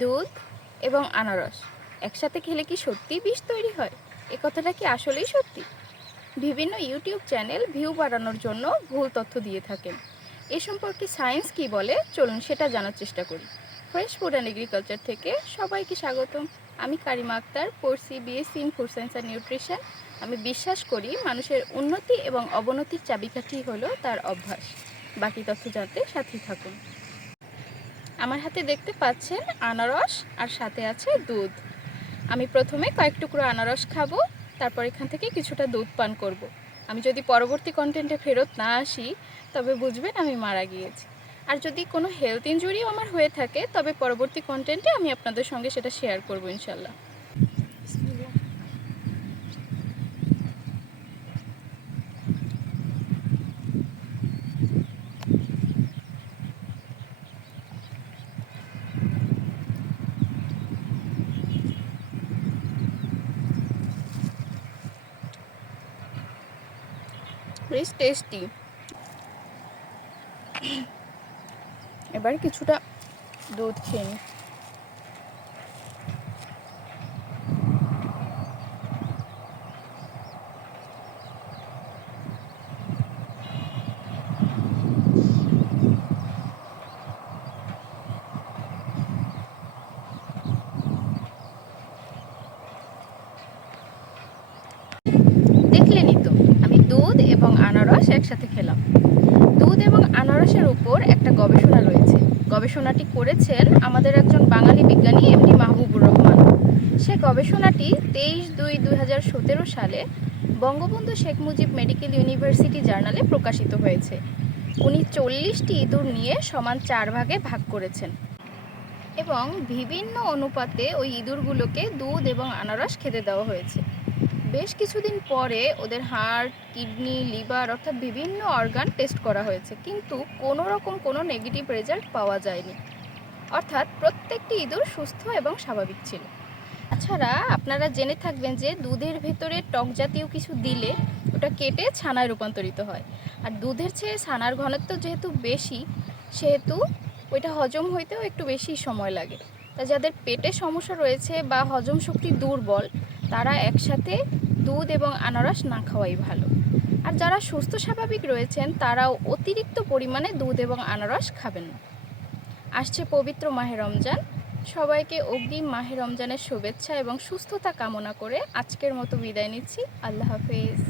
দুধ এবং আনারস। একসাথে খেলে কি সত্যিই বিষ তৈরি হয়? এ কথাটা কি আসলেই সত্যি? বিভিন্ন ইউটিউব চ্যানেল ভিউ বাড়ানোর জন্য ভুল তথ্য দিয়ে থাকেন। এ সম্পর্কে সায়েন্স কি বলে? চলুন সেটা জানার চেষ্টা করি। ফ্রেশ ফুড অ্যান্ড এগ্রিকালচার থেকে সবাইকে স্বাগতম। আমি কারিমা আক্তার, পড়ছি BSc in food science and nutrition আমি বিশ্বাস করি মানুষের উন্নতি এবং অবনতির চাবিকাঠি হলো তার অভ্যাস। বাকি তথ্য জানতে সাথেই থাকুন। আমার হাতে দেখতে পাচ্ছেন আনারস আর সাথে আছে দুধ। আমি প্রথমে কয়েক টুকরো আনারস খাব, তারপর এখান থেকে কিছুটা দুধ পান করব। আমি যদি পরবর্তী কন্টেন্টে ফেরত না আসি, তবে বুঝবেন আমি মারা গিয়েছি। আর যদি কোনো হেলথ ইঞ্জুরিও আমার হয়ে থাকে, তবে পরবর্তী কন্টেন্টে আমি আপনাদের সঙ্গে সেটা শেয়ার করব ইনশাল্লাহ। বেশ টেস্টি। এবার কিছুটা দুধ খেয়ে দেখলেনই তো আমি দুধ এবং আনারস একসাথে খেলাম। দুধ এবং আনারসের উপর একটা গবেষণা রয়েছে। গবেষণাটি করেছেন আমাদের একজন বাঙালি বিজ্ঞানী এমনি মাহবুবুর রহমান। সে গবেষণাটি তেইশ দুই দুই সালে বঙ্গবন্ধু শেখ মুজিব মেডিকেল ইউনিভার্সিটি জার্নালে প্রকাশিত হয়েছে। উনি চল্লিশটি ইঁদুর নিয়ে সমান চার ভাগে ভাগ করেছেন এবং বিভিন্ন অনুপাতে ওই ইঁদুরগুলোকে দুধ এবং আনারস খেতে দেওয়া হয়েছে। বেশ কিছুদিন পরে ওদের হার্ট, কিডনি, লিভার অর্থাৎ বিভিন্ন অর্গান টেস্ট করা হয়েছে। কিন্তু কোনো রকম কোনো নেগেটিভ রেজাল্ট পাওয়া যায়নি। অর্থাৎ প্রত্যেকটি ইঁদুর সুস্থ এবং স্বাভাবিক ছিল। তাছাড়া আপনারা জেনে থাকবেন যে দুধের ভেতরে টক জাতীয় কিছু দিলে ওটা কেটে ছানায় রূপান্তরিত হয়। আর দুধের চেয়ে ছানার ঘনত্ব যেহেতু বেশি, সেহেতু ওইটা হজম হইতেও একটু বেশি সময় লাগে। তা যাদের পেটে সমস্যা রয়েছে বা হজম শক্তি দুর্বল তারা একসাথে দুধ এবং আনারস না খাওয়াই ভালো। আর যারা সুস্থ স্বাভাবিক রয়েছেন, তারাও অতিরিক্ত পরিমাণে দুধ এবং আনারস খাবেন। না আসছে পবিত্র মাহে রমজান। সবাইকে অগ্রিম মাহে রমজানের শুভেচ্ছা এবং সুস্থতা কামনা করে আজকের মতো বিদায় নিচ্ছি। আল্লাহ হাফেজ।